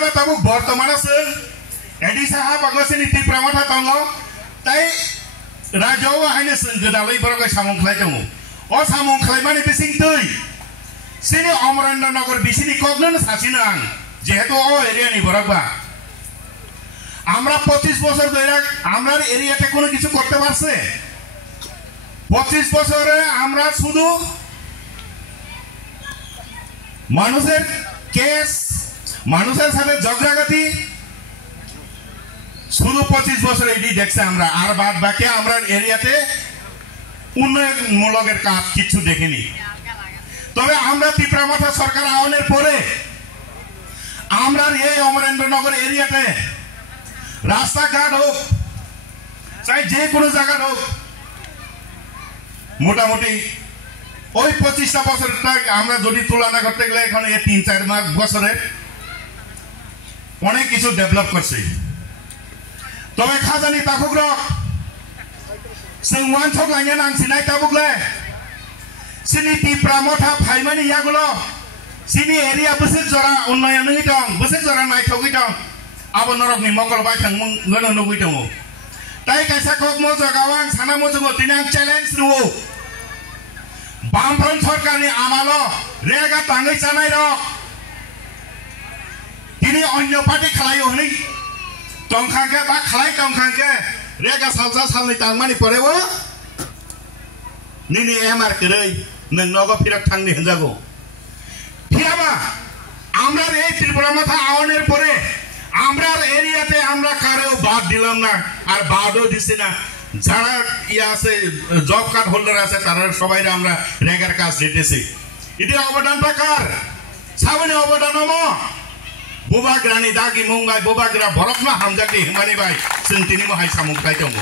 Naga tabu Bortomana sir, Edisa Bagosini Tipramata Tongo, Tai Rajawa Hines, the Dali Broga Samon Clajamo, or Samon Clemani Bissing Tui. Sini Omranda Nogor Bissini Cognan Sasinang, Jeto area Niboraba. Amra 25 বছর ধরে আমরা এরিয়াতে কোনো কিছু করতে পারছে 25 বছরে আমরা শুধু মানুষের কেস মানুষের সাথে ঝগড়াঝাটি শুধু 25 বছর এডি দেখছে আমরা আর বাদ বাকি আমরা এরিয়াতে উন্নয়নমূলকের কাজ কিছু দেখিনি তবে আমরা ত্রিপুরামাথা সরকার আওয়ানের পরে আমরা এই অমরেন্দ্রনগর এরিয়াতে রাস্তাঘাট হোক চাই যে কোনো জায়গা হোক মোটামুটি ওই 25টা বছরটা আমরা যদি তুলনা করতে গেলে এখন এই 3-4 বছরে অনেক কিছু ডেভেলপ করছে তবে খাজানি তাকুগ্র जों वान थक लायनो नांसिनाय ताबुगले सिनि टिप्रामथा फाइमानि यागुलो सिनि एरिया बोसोर जरा उन्नयननि दं बोसोर जरा नायथगै दं आबो नरकनि मंगलबाय थांमोन गनो नुगै दङ ताइ कायसा कक मो जगावां साना मो जोङो तिनां चेलेन्ज नुओ बामफ्रन सरकारनि आमालो रेगा ताङै जानाय र दिनै अन्य पार्टी खालायो हनै दंखांके बा खालाय दंखांके रेगा सालजा सालनै तांमानि परेवो निनि एमार करै नोंनावबो फिराक थांनि होनजागौ फिराबा আমরা এই ত্রিপুরামাথা আওয়ানের পরে আমরা এরিয়াতে আমরা কারেও বাদ দিলাম না আর বাদও দিছি না যারা ইয়া আছে জব কার্ড হোল্ডার আছে তারা সবাই আমরা রেগার কাজ দিতেছি এটি অবদানটা কার সাবনে অবদানম बुबाग्रानि दागि मुंगाय बुबाग्रा भरकमा हामजागि हिमानि बाय जों तिनि महाय सामुखाय दङ